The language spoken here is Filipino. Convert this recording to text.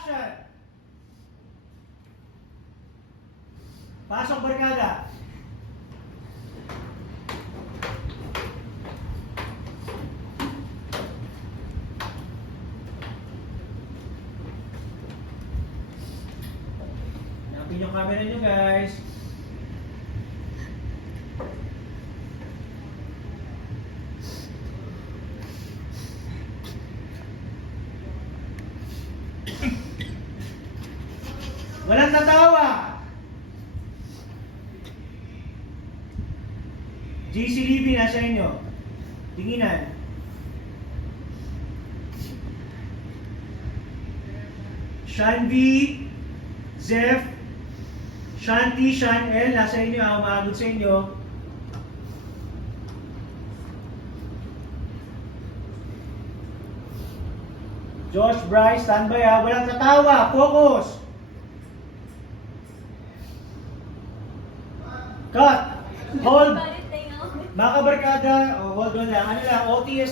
Action! Pasok barkada. Hanapin yung camera nyo, guys. Walang tatawa. JC Libby, nasa inyo. Tinginan. Sean B, Zeph, Sean T, Sean L, nasa inyo, umaabot sa inyo. Josh, Bryce, standby ha. Walang tatawa. Focus. Cut. Hold. Mga kabarkada, hold on lang. Ano lang, OTS.